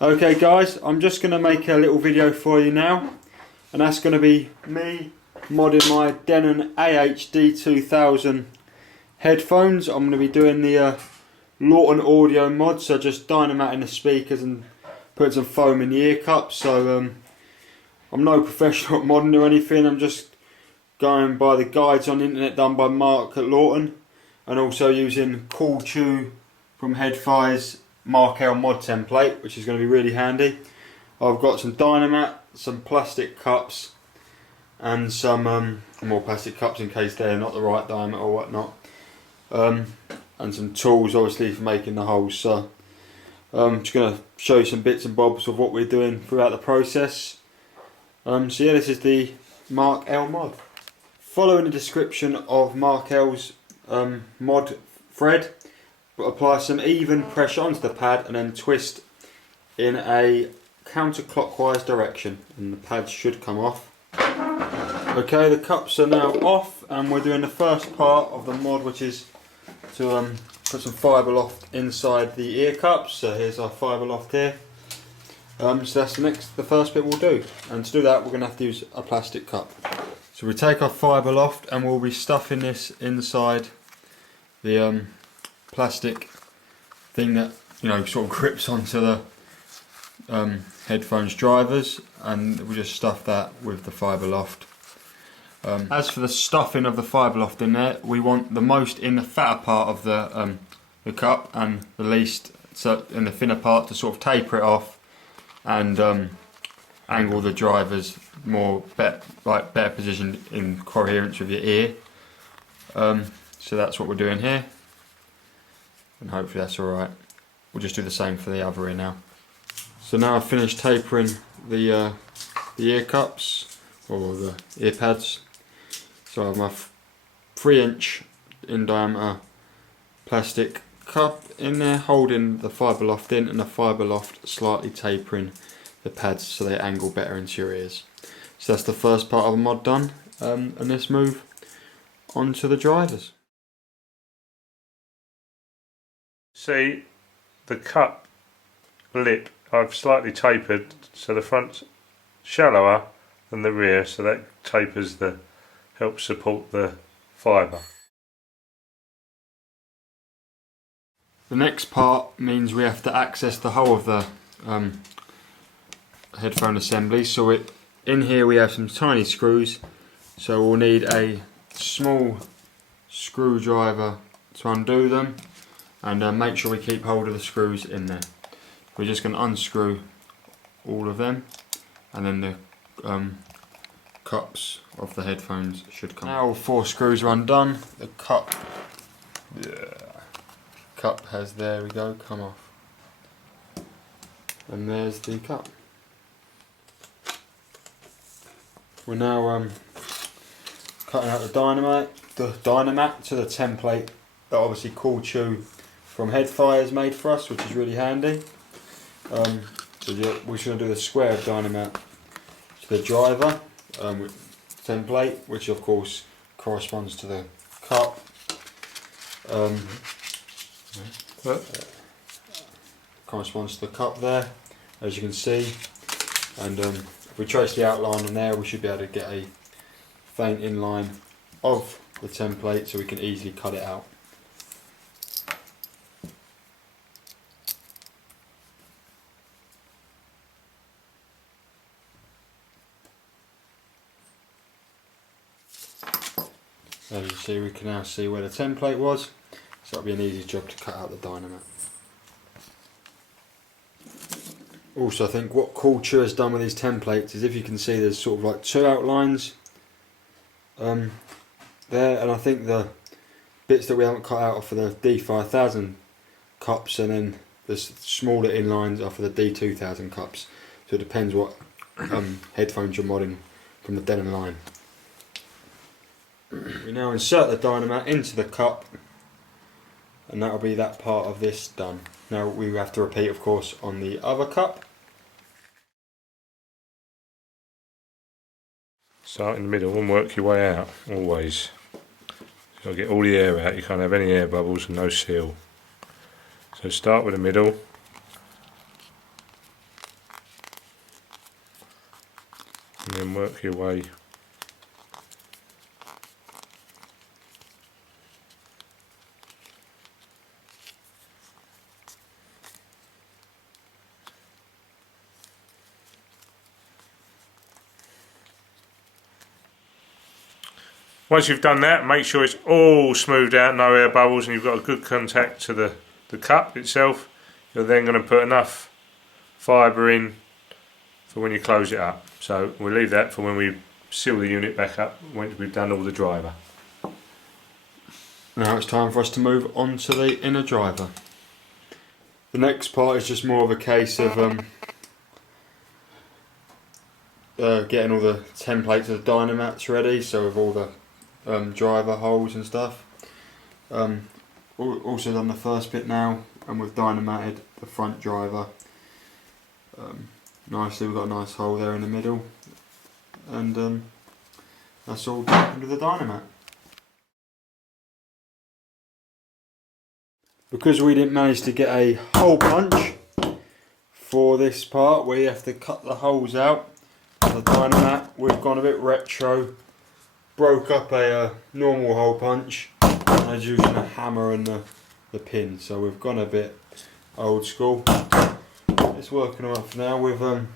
Okay guys, I'm just going to make a little video for you now, and that's going to be me modding my Denon D2000 headphones. I'm going to be doing the Lawton audio mod, so just Dynamatting the speakers and putting some foam in the ear cups. So I'm no professional at modding or anything, I'm just going by the guides on the internet done by Mark at Lawton, and also using Cool Chew from Headphone's MarkL mod template, which is going to be really handy. I've got some Dynamat, some plastic cups, and some more plastic cups in case they're not the right diameter or whatnot, and some tools obviously for making the holes. So I'm just going to show you some bits and bobs of what we're doing throughout the process. So yeah, this is the MarkL mod. Follow in the description of MarkL's mod thread. Apply some even pressure onto the pad and then twist in a counterclockwise direction, and the pad should come off. Okay, the cups are now off, and we're doing the first part of the mod, which is to put some fibre loft inside the ear cups. So here's our fibre loft here. So that's the first bit we'll do, and to do that we're going to have to use a plastic cup. So we take our fibre loft and we'll be stuffing this inside the plastic thing that sort of grips onto the headphones drivers, and we'll just stuff that with the fibre loft. As for the stuffing of the fibre loft in there, we want the most in the fatter part of the cup and the least in the thinner part, to sort of taper it off and angle the drivers better positioned in coherence with your ear. So that's what we're doing here, and hopefully that's alright. We'll just do the same for the other ear now. So now I've finished tapering the ear cups, or the ear pads. So I have my 3" in diameter plastic cup in there, holding the fibre loft in, and the fibre loft slightly tapering the pads so they angle better into your ears. So that's the first part of the mod done, and let's move on to the drivers. See, the cup lip I've slightly tapered, so the front's shallower than the rear, so that tapers helps support the fibre. The next part means we have to access the whole of the headphone assembly. So in here we have some tiny screws, so we'll need a small screwdriver to undo them, and make sure we keep hold of the screws in there. We're just going to unscrew all of them, and then the cups of the headphones should come. Now all 4 screws are undone. The cup has, there we go, come off. And there's the cup. We're now cutting out the Dynamat to the template that obviously Cool Chew from Headphone has made for us, which is really handy. So yeah, we're just going to do the square of Dynamat to the driver with template, which of course corresponds to the cup. Corresponds to the cup there, as you can see, and if we trace the outline on there, we should be able to get a faint inline of the template so we can easily cut it out. As you see, we can now see where the template was, so that'll be an easy job to cut out the Dynamat. Also, I think what Cool Chew has done with these templates is, if you can see, there's sort of like 2 outlines there, and I think the bits that we haven't cut out are for the D5000 cups, and then the smaller inlines are for the D2000 cups. So it depends what headphones you're modding from the Denon line. We now insert the Dynamat into the cup, and that will be that part of this done. Now we have to repeat, of course, on the other cup. Start in the middle and work your way out, always. You've got to get all the air out, you can't have any air bubbles and no seal. So start with the middle, then work your way. Once you've done that, make sure it's all smoothed out, no air bubbles, and you've got a good contact to the cup itself. You're then going to put enough fibre in for when you close it up. So we'll leave that for when we seal the unit back up, once we've done all the driver. Now it's time for us to move on to the inner driver. The next part is just more of a case of getting all the templates of the Dynamats ready, so with all the driver holes and stuff. Also done the first bit now, and we've Dynamated the front driver nicely. We've got a nice hole there in the middle, and that's all done with the Dynamat. Because we didn't manage to get a hole punch for this part, we have to cut the holes out. The Dynamat, we've gone a bit retro, broke up a normal hole punch, and I was using a hammer and the pin, so we've gone a bit old school. It's working alright for now. We've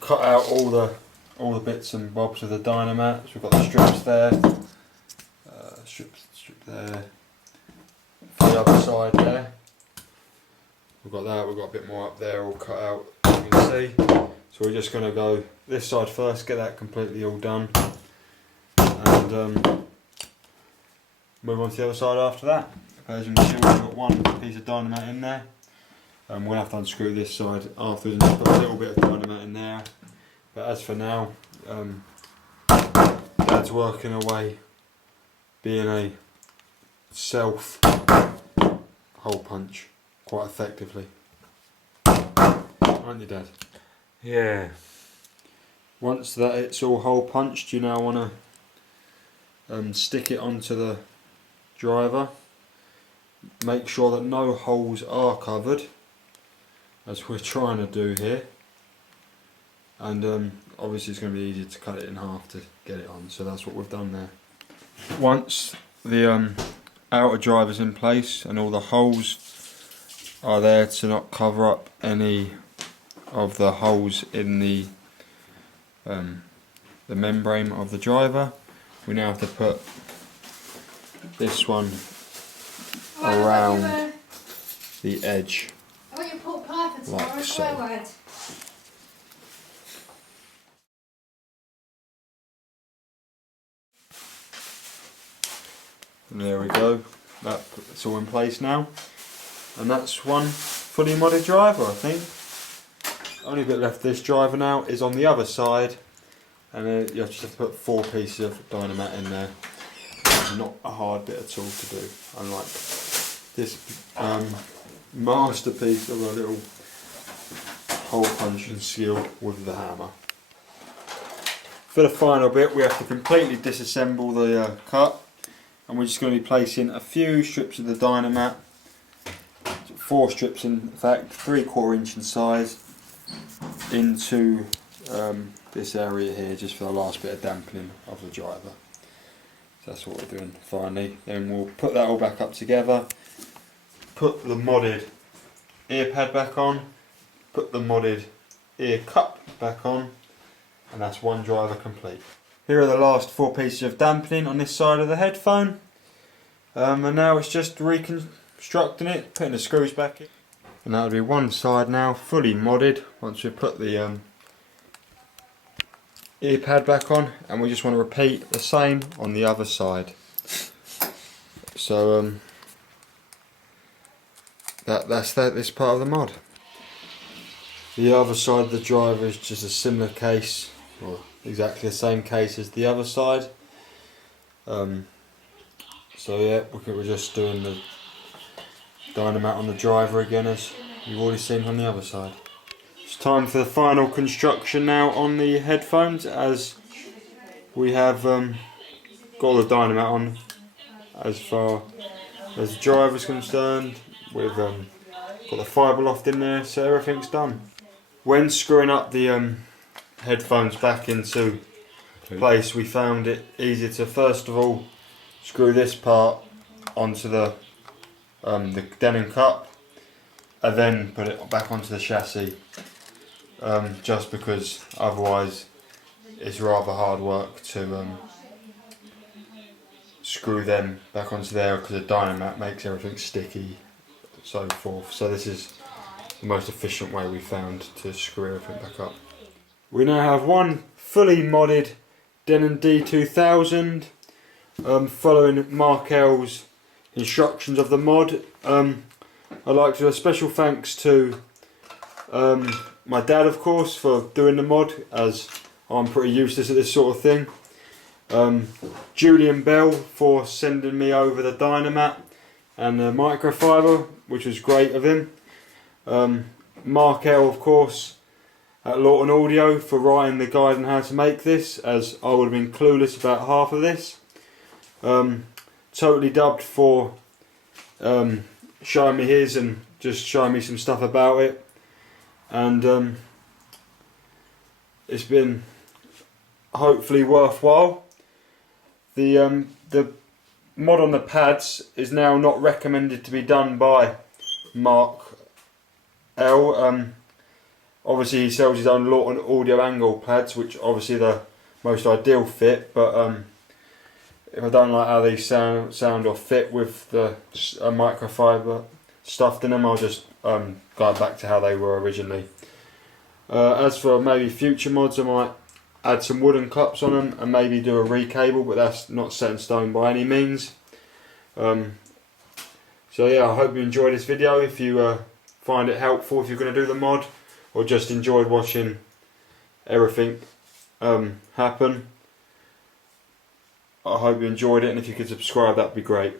cut out all the bits and bobs of the Dynamat. So we've got the strips there, strip there, for the other side there. We've got that. We've got a bit more up there all cut out, as you can see. So we're just going to go this side first, get that completely all done, and move on to the other side after that. As you can see, we've got one piece of Dynamat in there. We'll have to unscrew this side afterwards and just put a little bit of Dynamat in there. But as for now, Dad's working away, being a self hole punch quite effectively. Aren't you, Dad? Yeah. Once that it's all hole punched, you now want to stick it onto the driver. Make sure that no holes are covered, as we're trying to do here. And obviously it's going to be easier to cut it in half to get it on, so that's what we've done there. Once the outer driver's in place and all the holes are there to not cover up any of the holes in the membrane of the driver, we now have to put this one around the edge, like so. And there we go, that's all in place now, and that's one fully modded driver, I think. Only bit left of this driver now is on the other side, and then you just have to put 4 pieces of Dynamat in there. It's not a hard bit at all to do, unlike this masterpiece of a little hole punch and seal with the hammer. For the final bit, we have to completely disassemble the cut, and we're just going to be placing a few strips of the Dynamat, 4 strips in fact, 3/4 inch in size, into this area here, just for the last bit of dampening of the driver. So that's what we're doing finally. Then we'll put that all back up together, put the modded ear pad back on, put the modded ear cup back on, and that's one driver complete. Here are the last 4 pieces of dampening on this side of the headphone, and now it's just reconstructing it, putting the screws back in. And that'll be one side now fully modded once we put the ear pad back on, and we just want to repeat the same on the other side. So that's this part of the mod. The other side of the driver is just a similar case, or exactly the same case as the other side. So yeah, we're just doing the Dynamat on the driver again, as you've already seen on the other side. It's time for the final construction now on the headphones, as we have got all the Dynamat on as far as the driver is concerned. We've got the fibre loft in there, so everything's done. When screwing up the headphones back into place, we found it easier to first of all screw this part onto the Denon cup and then put it back onto the chassis, just because otherwise it's rather hard work to screw them back onto there, because the Dynamat makes everything sticky, so forth. So this is the most efficient way we found to screw everything back up. We now have one fully modded Denon D2000, following MarkL's instructions of the mod. I'd like to do a special thanks to my dad, of course, for doing the mod, as I'm pretty useless at this sort of thing. Julian Bell for sending me over the Dynamat and the microfiber, which was great of him. MarkL, of course, at Lawton Audio, for writing the guide on how to make this, as I would have been clueless about half of this. Totally Dubbed for showing me his and just showing me some stuff about it, and it's been hopefully worthwhile. The mod on the pads is now not recommended to be done by MarkL. Obviously he sells his own Lawton Audio angle pads, which obviously the most ideal fit, but if I don't like how these sound or fit with the microfiber stuffed in them, I'll just go back to how they were originally. As for maybe future mods, I might add some wooden cups on them and maybe do a recable, but that's not set in stone by any means. So yeah, I hope you enjoyed this video. If you find it helpful, if you're going to do the mod, or just enjoyed watching everything happen, I hope you enjoyed it, and if you could subscribe, that'd be great.